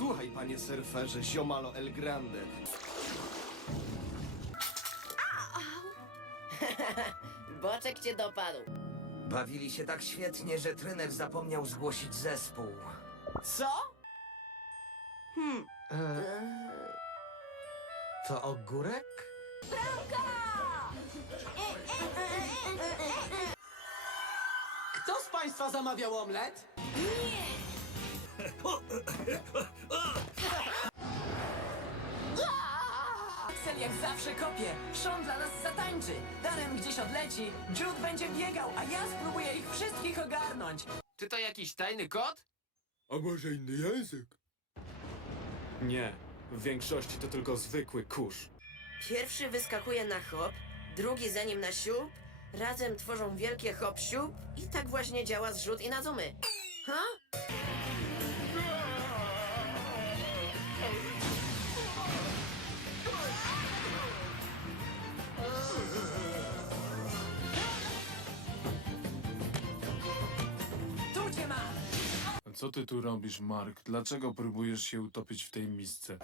Słuchaj, panie surferze, ziomalo El Grande. Boczek cię dopadł. Bawili się tak świetnie, że trener zapomniał zgłosić zespół. Co? To ogórek? Kto z Państwa zamawiał omlet? jak zawsze kopie. Sean dla nas zatańczy. Darren gdzieś odleci. Jude będzie biegał, a ja spróbuję ich wszystkich ogarnąć. Czy to jakiś tajny kod? A może inny język? Nie, w większości to tylko zwykły kurz. Pierwszy wyskakuje na hop, drugi za nim na siup, razem tworzą wielkie hop siup i tak właśnie działa zrzut i na zumy. Ha? Co ty tu robisz, Mark? Dlaczego próbujesz się utopić w tej misce?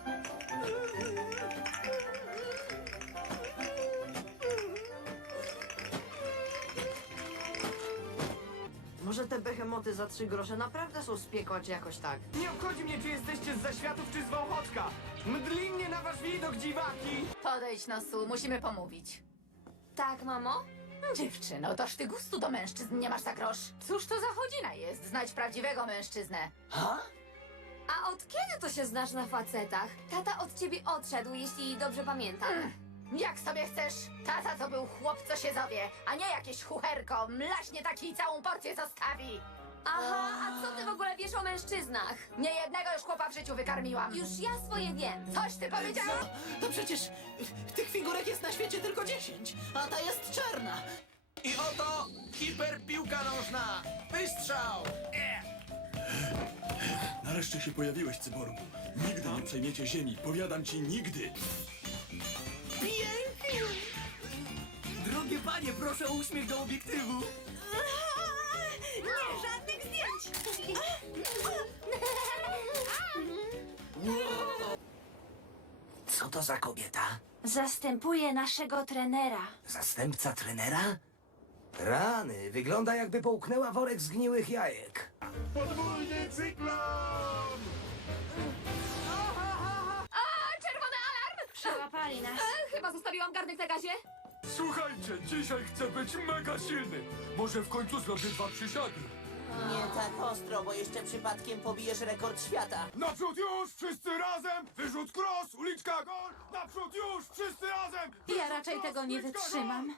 Może te behemoty za trzy grosze naprawdę są z piekła, czy jakoś tak? Nie obchodzi mnie, czy jesteście z zaświatów, czy z Wąchoczka. Mdli mnie na wasz widok, dziwaki! Podejdź, Nosu, musimy pomówić. Tak, mamo? Dziewczyno, toż ty gustu do mężczyzn nie masz za grosz. Cóż to za chodzina jest, znać prawdziwego mężczyznę. A od kiedy to się znasz na facetach? Tata od ciebie odszedł, jeśli dobrze pamiętam. Jak sobie chcesz? Tata to był chłop, co się zowie, a nie jakieś chucherko, mlaśnie taki i całą porcję zostawi. Aha, a co ty w ogóle wiesz o mężczyznach? Nie jednego już chłopa w życiu wykarmiłam. Już ja swoje wiem. Coś ty powiedziała? To przecież tych figurek jest na świecie tylko 10, a ta jest czarna. I oto hiperpiłka nożna! Wystrzał! Nareszcie się pojawiłeś, cyborgu. Nigdy nie przejmiecie ziemi, powiadam ci nigdy. Drogie panie, proszę o uśmiech do obiektywu. Nie, żadnych zdjęć! Co to za kobieta? Zastępuje naszego trenera. Zastępca trenera? Rany, wygląda jakby połknęła worek zgniłych jajek. Podwójny cyklon! Czerwony alarm! Przełapali nas. Chyba zostawiłam garnek na gazie. Słuchajcie, dzisiaj chcę być mega silny. Może w końcu zrobię dwa przysiady. Nie tak ostro, bo jeszcze przypadkiem pobijesz rekord świata. Naprzód już, wszyscy razem! Wyrzut cross, uliczka gol! Naprzód już, wszyscy razem! Ja raczej tego nie wytrzymam.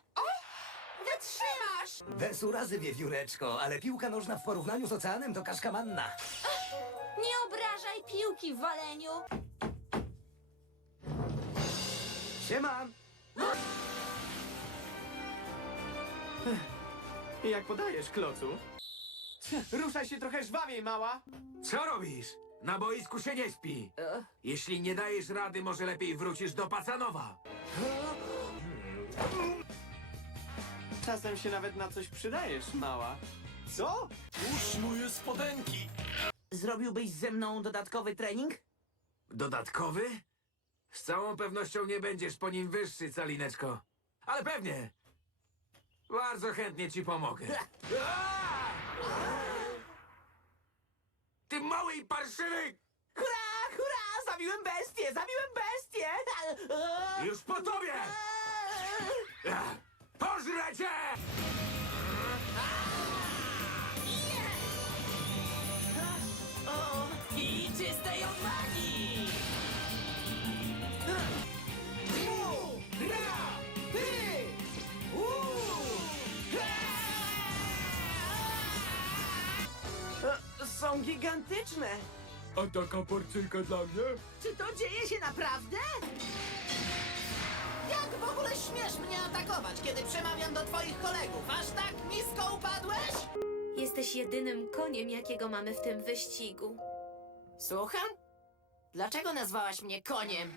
Wytrzymasz! Bez urazy, wiewióreczko, ale piłka nożna w porównaniu z oceanem to kaszka manna. Nie obrażaj piłki w waleniu. Siema! Jak podajesz, klocu? Ruszaj się trochę żwawiej, mała! Co robisz? Na boisku się nie śpi. Jeśli nie dajesz rady, może lepiej wrócisz do Pacanowa. Czasem się nawet na coś przydajesz, mała. Co? Moje spodenki! Zrobiłbyś ze mną dodatkowy trening? Dodatkowy? Z całą pewnością nie będziesz po nim wyższy, Calineczko. Ale pewnie. Bardzo chętnie ci pomogę. Aaa! Ty mały i parszywy! Hurra, hurra! Zabiłem bestię, zabiłem bestię! Już po tobie! Ach, Pożrę cię! I czystej! Są gigantyczne! A taka porcyjka dla mnie? Czy to dzieje się naprawdę? Jak w ogóle śmiesz mnie atakować, kiedy przemawiam do twoich kolegów? Aż tak nisko upadłeś? Jesteś jedynym koniem, jakiego mamy w tym wyścigu. Słucham? Dlaczego nazwałaś mnie koniem?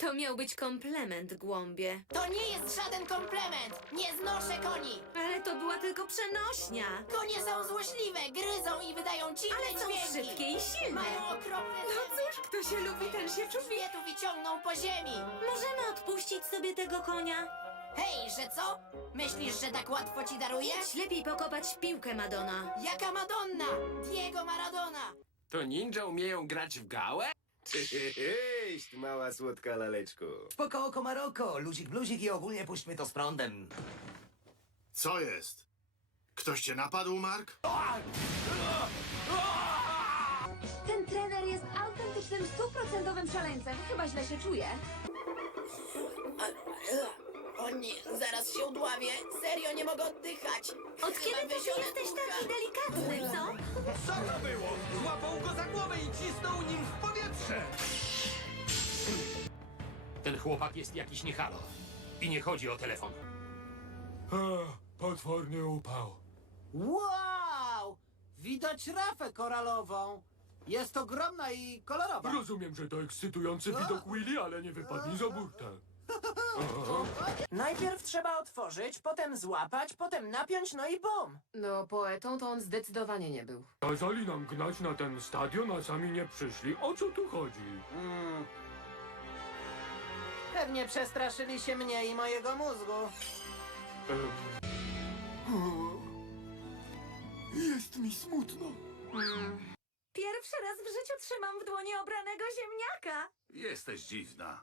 To miał być komplement, głąbie. To nie jest żaden komplement! Nie znoszę koni! Ale to była tylko przenośnia. Konie są złośliwe, gryzą i wydają dziwne Ale są dźwięki. szybkie i silne. Mają okropne No zęby. cóż, kto się lubi, ten się czubi. Grzbietów i ciągną po ziemi. Możemy odpuścić sobie tego konia? Hej, że co? Myślisz, że tak łatwo ci daruję? Idź lepiej pokopać w piłkę, Madonna. Jaka Madonna? Diego Maradona! To ninja umieją grać w gałę? Cześć, mała słodka laleczko. Spoko oko Maroko, luzik bluzik i ogólnie puśćmy to z prądem. Co jest? Ktoś cię napadł, Mark? Ten trener jest autentycznym, stuprocentowym szaleńcem. Chyba źle się czuje. O nie, zaraz się udławię. Serio, nie mogę oddychać. Od kiedy Mam wysione jesteś taki delikatny, co? Co to było? Powietrze! Ten chłopak jest jakiś niehalo. I nie chodzi o telefon. potworny upał. Wow! Widać rafę koralową. Jest ogromna i kolorowa. Rozumiem, że to ekscytujący widok Willy, ale nie wypadnij za burtę. Najpierw trzeba otworzyć, potem złapać, potem napiąć, no i bum! No, poetą to on zdecydowanie nie był. Kazali nam gnać na ten stadion, a sami nie przyszli. O co tu chodzi? Mm. Pewnie przestraszyli się mnie i mojego mózgu. Jest mi smutno. Pierwszy raz w życiu trzymam w dłoni obranego ziemniaka. Jesteś dziwna.